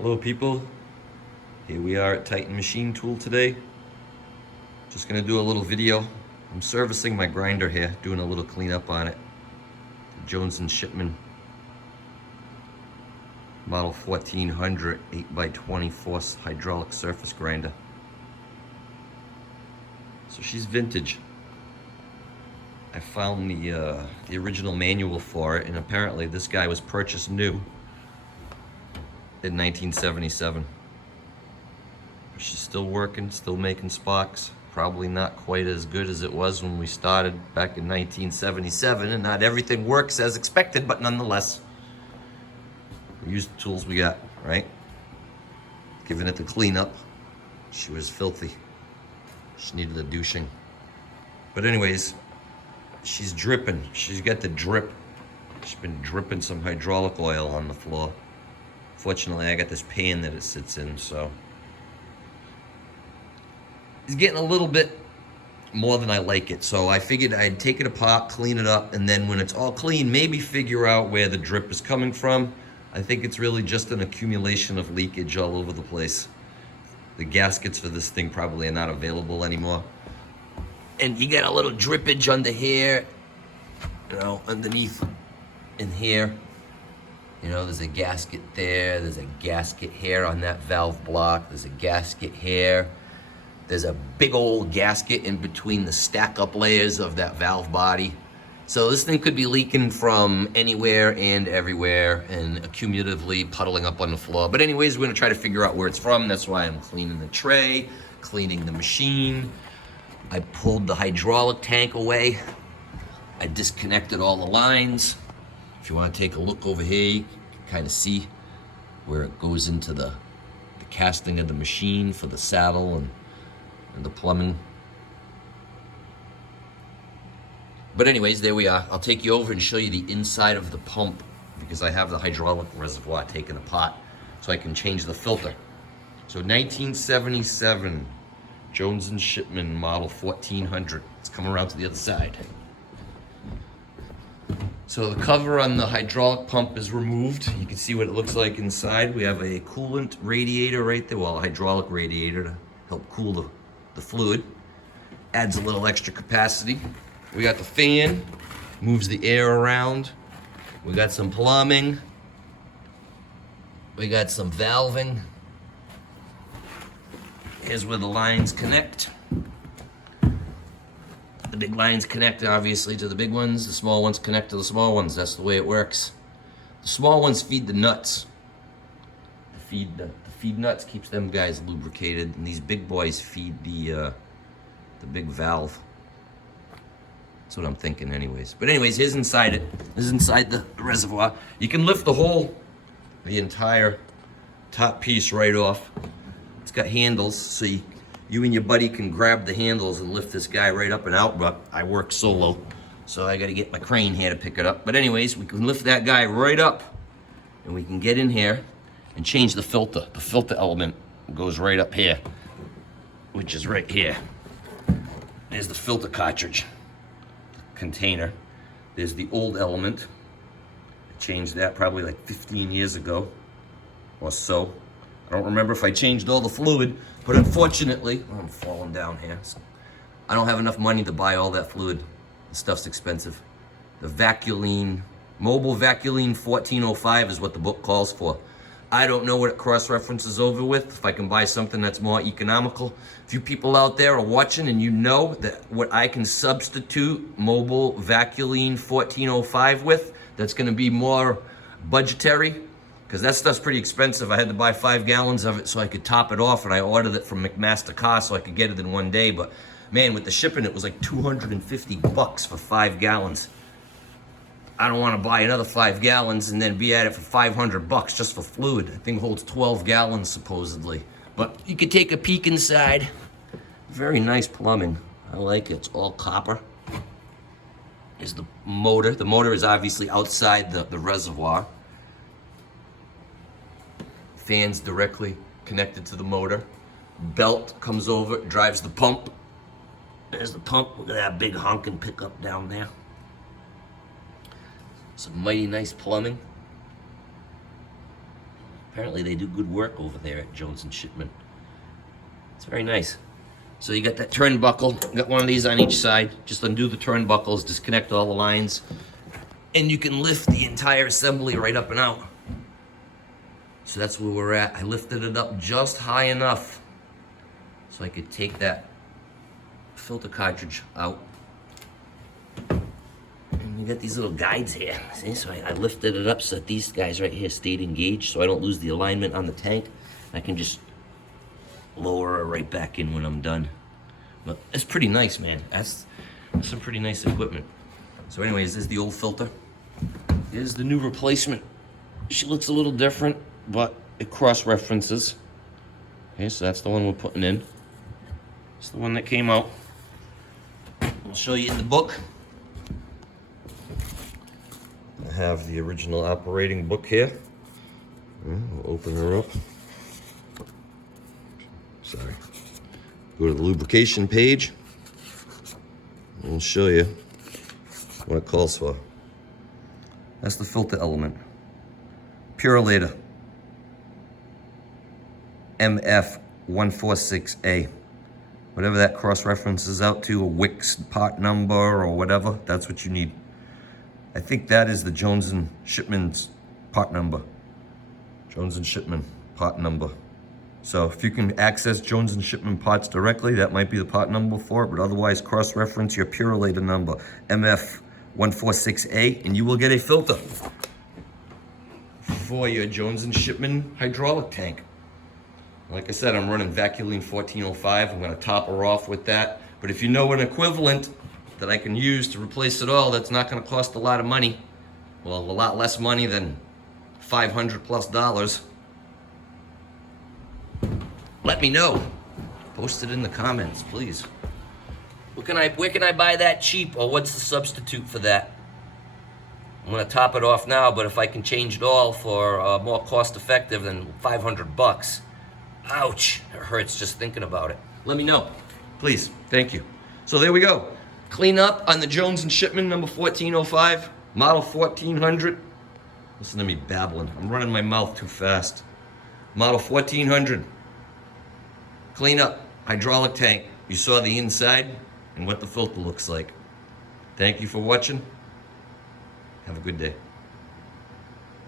Hello people, here we are at Titan Machine Tool today. Just gonna do a little video. I'm servicing my grinder here, doing a little cleanup on it. The Jones & Shipman model 1400 8x20 force hydraulic surface grinder. So she's vintage. I found the original manual for it, and apparently this guy was purchased new in 1977. She's still working, still making sparks. Probably not quite as good as it was when we started back in 1977, and not everything works as expected, but nonetheless, we use the tools we got, right? Giving it the cleanup. She was filthy. She needed a douching. But anyways, she's dripping. She's got the drip. She's been dripping some hydraulic oil on the floor. Fortunately, I got this pan that it sits in, so it's getting a little bit more than I like it. So I figured I'd take it apart, clean it up, and then when it's all clean, maybe figure out where the drip is coming from. I think it's really just an accumulation of leakage all over the place. The gaskets for this thing probably are not available anymore. And you got a little drippage under here, you know, underneath in here. You know, there's a gasket there, there's a gasket here on that valve block, there's a gasket here. There's a big old gasket in between the stack-up layers of that valve body. So this thing could be leaking from anywhere and everywhere and accumulatively puddling up on the floor. But anyways, we're gonna try to figure out where it's from. That's why I'm cleaning the tray, cleaning the machine. I pulled the hydraulic tank away. I disconnected all the lines. If you want to take a look over here, you can kind of see where it goes into the casting of the machine for the saddle and the plumbing. But anyways, there we are. I'll take you over and show you the inside of the pump because I have the hydraulic reservoir taken apart so I can change the filter. So 1977 Jones & Shipman model 1400. Let's come around to the other side. So the cover on the hydraulic pump is removed. You can see what it looks like inside. We have a coolant radiator right there, well, a hydraulic radiator to help cool the fluid. Adds a little extra capacity. We got the fan, moves the air around. We got some plumbing. We got some valving. Here's where the lines connect. The big lines connect obviously to the big ones, the small ones connect to the small ones. That's the way it works. The small ones feed the nuts. The feed nuts keeps them guys lubricated, and these big boys feed the big valve. That's what I'm thinking anyways. But anyways, here's inside it. This is inside the reservoir. You can lift the entire top piece right off. It's got handles, so you and your buddy can grab the handles and lift this guy right up and out, but I work solo, so I gotta get my crane here to pick it up. But anyways, we can lift that guy right up, and we can get in here and change the filter. The filter element goes right up here, which is right here. There's the filter cartridge container. There's the old element. I changed that probably like 15 years ago or so. I don't remember if I changed all the fluid, but unfortunately, I'm falling down here. So I don't have enough money to buy all that fluid. The stuff's expensive. The Vaculine, Mobile Vaculine 1405 is what the book calls for. I don't know what it cross-references over with, if I can buy something that's more economical. If you people out there are watching and you know that what I can substitute Mobile Vaculine 1405 with, that's gonna be more budgetary, because that stuff's pretty expensive. I had to buy 5 gallons of it so I could top it off, and I ordered it from McMaster Car so I could get it in one day. But man, with the shipping, it was like 250 bucks for 5 gallons. I don't want to buy another 5 gallons and then be at it for 500 bucks just for fluid. The thing holds 12 gallons supposedly. But you could take a peek inside. Very nice plumbing. I like it. It's all copper. Here's the motor. The motor is obviously outside the reservoir. Fans directly connected to the motor. Belt comes over, drives the pump. There's the pump. Look at that big honking pickup down there. Some mighty nice plumbing. Apparently they do good work over there at Jones and Shipman. It's very nice. So you got that turnbuckle, got one of these on each side. Just undo the turnbuckles, disconnect all the lines, and you can lift the entire assembly right up and out. So that's where we're at. I lifted it up just high enough so I could take that filter cartridge out. And you got these little guides here. See, so I lifted it up so that these guys right here stayed engaged so I don't lose the alignment on the tank. I can just lower it right back in when I'm done. But it's pretty nice, man. That's some pretty nice equipment. So anyways, this is the old filter. Here's the new replacement. She looks a little different, but it cross-references. Okay, so that's the one we're putting in. It's the one that came out. I'll show you in the book. I have the original operating book here. We'll open her up. Sorry. Go to the lubrication page. And we'll show you what it calls for. That's the filter element. Purolator. MF146A. Whatever that cross references out to, a Wix part number or whatever, that's what you need. I think that is the Jones and Shipman's part number. Jones and Shipman part number. So if you can access Jones and Shipman parts directly, that might be the part number for it, but otherwise cross-reference your Purolator number, MF146A, and you will get a filter for your Jones and Shipman hydraulic tank. Like I said, I'm running Vacuoline 1405. I'm gonna top her off with that. But if you know an equivalent that I can use to replace it all, that's not gonna cost a lot of money. Well, a lot less money than $500+. Let me know. Post it in the comments, please. Where can I buy that cheap, or what's the substitute for that? I'm gonna top it off now, but if I can change it all for more cost effective than $500, ouch, it hurts just thinking about it. Let me know, please, thank you. So there we go. Clean up on the Jones and Shipman number 1405, model 1400. Listen to me babbling, I'm running my mouth too fast. Model 1400. Clean up, hydraulic tank. You saw the inside and what the filter looks like. Thank you for watching. Have a good day.